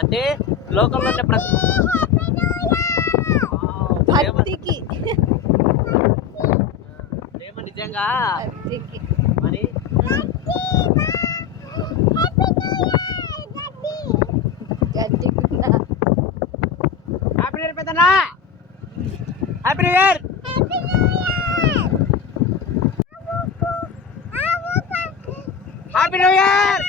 అంటే లోకంలో ఉన్న ప్రతి భక్తికి ప్రేమ. నిజంగా. మరి? హ్యాపీ ఇయర్ పెద్దనా happy year happy new year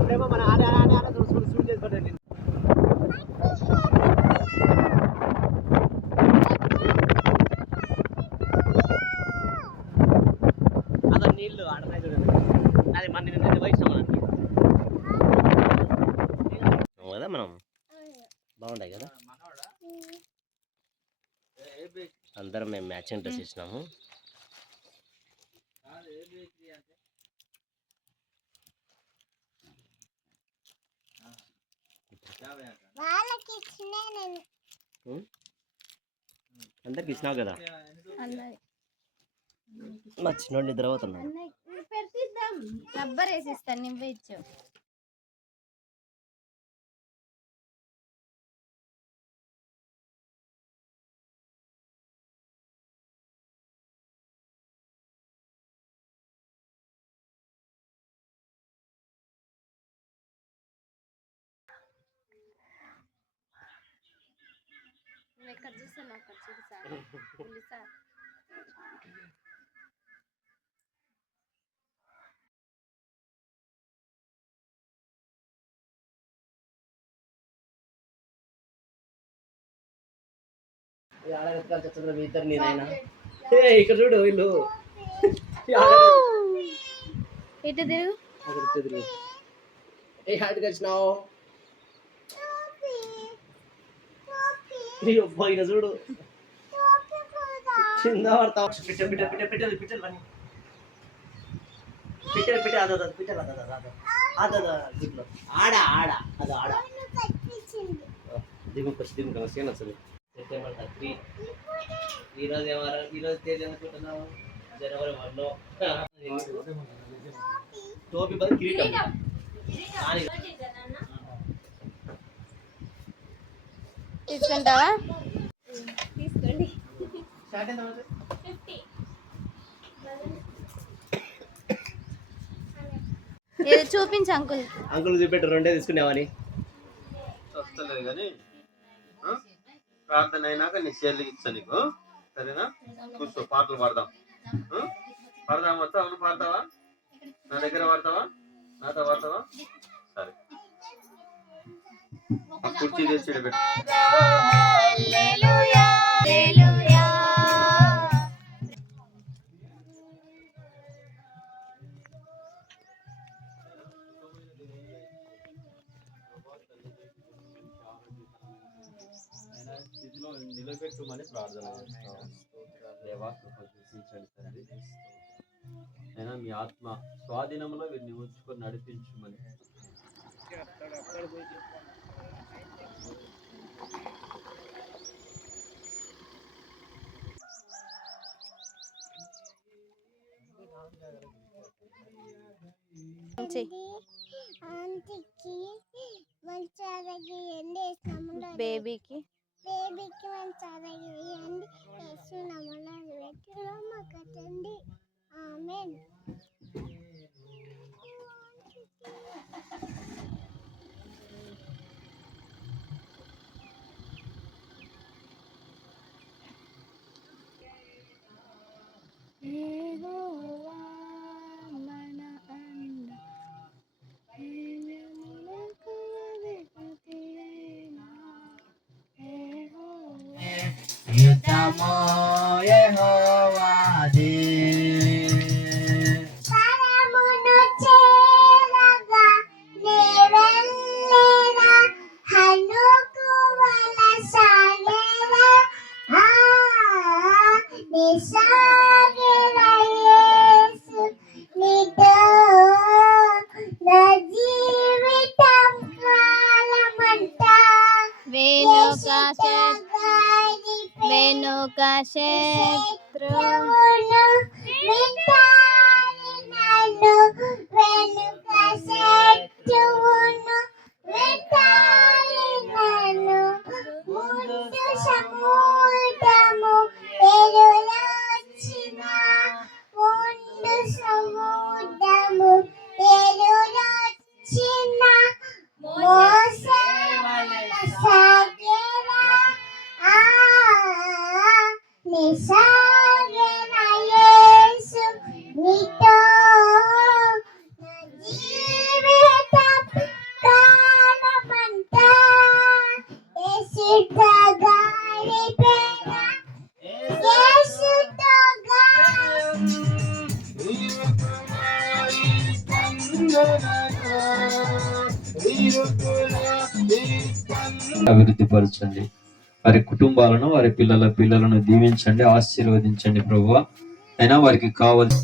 ప్రేమ మన ఆడే ఆడే ఆడే చూసుకుని షూట్ చేసుకోండి అదో నీళ్ళు ఆడతాయి చూడండి అది మన నిన్న వయసు మనకి కదా మనం బాగుంటాయి కదా అందరం మేము మ్యాచింగ్ డ్రెస్ ఇచ్చినాము? అందరికి ఇచ్చినావు కదా? మా చిన్నోడు నిద్ర పోతున్నాడు అన్నయ్య పెడితిద్దాం రబ్బర్ వేసిస్తాను నువ్వే ఇచ్చావు. ఇక్కడ చూడు వీళ్ళు. ఇటు తిరుగు. ఏ హార్ట్కి వచ్చినావు? పోయిన చూడు. కింద పడతావు పిట్ట పిట్ట పిట్ట పిట్టలు పిట్టలు పని పిట్టలు పిట్ట అదో అదో పిట్టలు అదో అదో అదో అదో గుడ్లో ఆడ ఆడ అదో ఆడ. దిగు ఫస్ట్ దిగు కదా సీన్ వస్తుంది. సెప్టెంబర్ త్రీ ఈరోజు ఏమారా ఈరోజు తేదీ అనుకుంటున్నావు? జనవరి వన్లో. టోపీ బదులు కిరీటం. తీసుకుంటావా? తీసుకోండి స్టార్ట్ ఎంత ఏదో చూపించు అంకుల్. అంకుల్ చూపెట్టు రెండే తీసుకునేవని. వస్తలేదు కానీ? ప్రార్థన అయినాక నీ చెల్లికి ఇచ్చా నీకు. సరేనా? కూర్చో పాటలు పాడదాం? పాడదాం వచ్చా అవును పాడతావా? నా దగ్గర పాడతావా? నాతో పాడతావా? కుర్చీ స్థితిలో నిలబెట్టుమని ప్రార్థన చేస్తాం దేవా కృప చూపించండి తండ్రి అయినా మీ ఆత్మ స్వాధీనంలో వీరిని ఉంచుకొని నడిపించమని. 옳지. పరమును చేరగా నీవెళ్ళినా హనుకు వలసాగేలా ఆ నిసాగిన అభివృద్ధి పరచండి వారి కుటుంబాలను వారి పిల్లల పిల్లలను దీవించండి ఆశీర్వదించండి ప్రభు అయినా వారికి కావాలి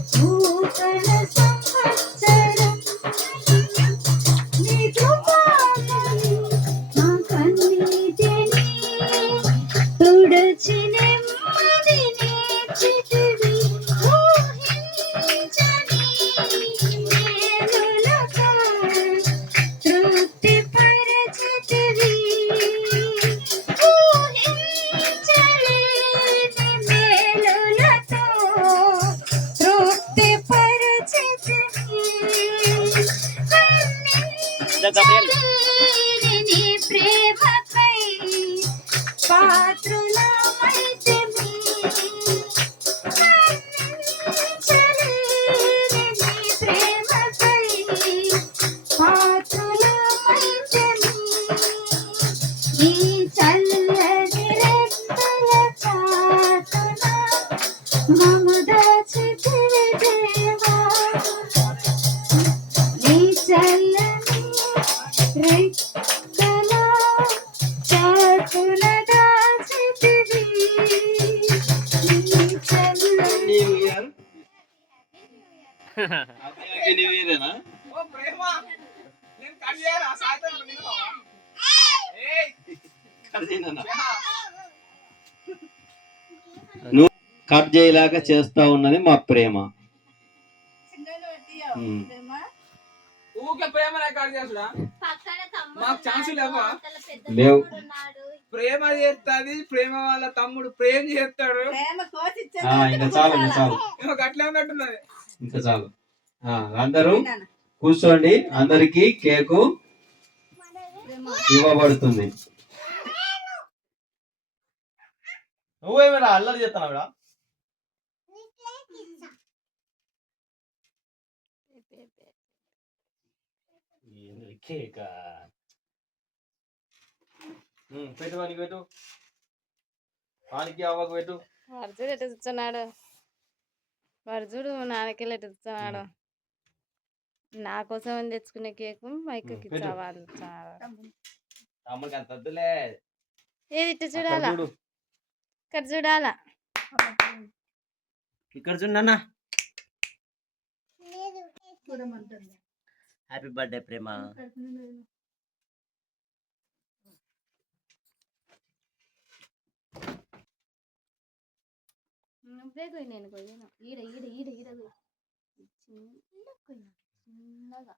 నువ్వు కట్ చేయలాగా చేస్తా ఉన్నది మా ప్రేమ. ఊకే ప్రేమ రికార్డ్ చేసుడా పక్కన తమ్ముడు మాకు ఛాన్స్ లేవా? లేవు. ప్రేమ చేస్తుంది ప్రేమ వాళ్ళ తమ్ముడు ప్రేమ చేస్తాడు. ఇంకా చాలు ఇంకా చాలు. ఏమో గట్లే ఉన్నట్టున్నది ఇంకా చాలు. ఆ, అందరూ కూర్చోండి. అందరికి కేకు ఇవ్వబడుతుంది. నువ్వేమైనా అల్లరి చేస్తావు కేక పెట్టు వానికి పెట్టు వానికి అవ్వకు పెట్టు వాడు చూడు ఎటు చూస్తున్నాడు వాడు చూడు నాన్నకెళ్ళి ఎటు చూస్తున్నాడు నా కోసం అని తెచ్చుకునే కేకు మైకు. ఇచ్చావా తమ్ముడికి అంత వద్దులే ఏది ఇటు అక్కడ చూడాలా చూడు ఇక్కడ చూడాలా ఇక్కడ చూడన్నా హ్యాపీ బర్త్డే ప్రేమ నువ్వే నేను కొయ్యను. ఈడ ఈడ ఈడ ఈడ. చిన్నగా.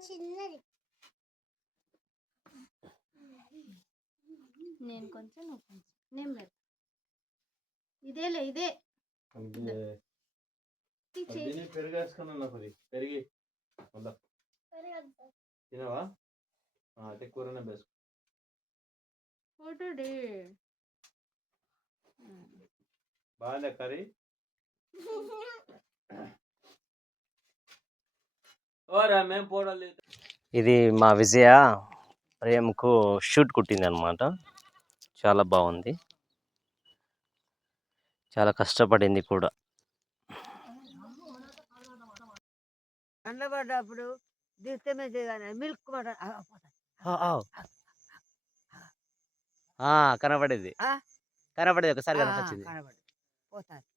చిన్నది. నేను కొంచెం నువ్వు కొంచెం. నేను ఇదేలే ఇదే. ఇది చేయి. పెరుగు వేసుకున్నా కొద్ది పెరిగి. తినవా? ఆ, అయితే కూరనే వేసుకో ఫోటోడే బాగాలే కర్రీ? ఓరా మేము పోవడం ఇది మా విజయ ప్రేమకు షూట్ కుట్టింది అనమాట చాలా బాగుంది. చాలా కష్టపడింది కూడా. అన్నపడ్డప్పుడు దిష్టమే చేయగానే మిల్క్ మటన్ కనపడేది? కనపడేది ఒకసారి పోతారు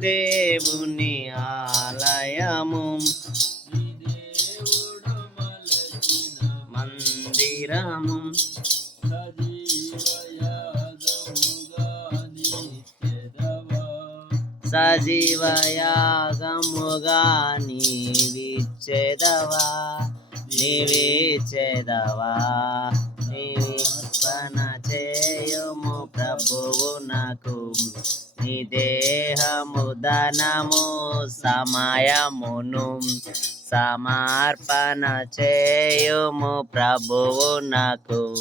దేవుని ఆలయము మందిరము. చేదవా? యాగముగా నీవిచ్చేదవా నీవి నీవిపన చేయుము ప్రభువు నాకు. నీ దేహము ధనము సమయమును సమర్పణ చేయుము ప్రభువు నాకు.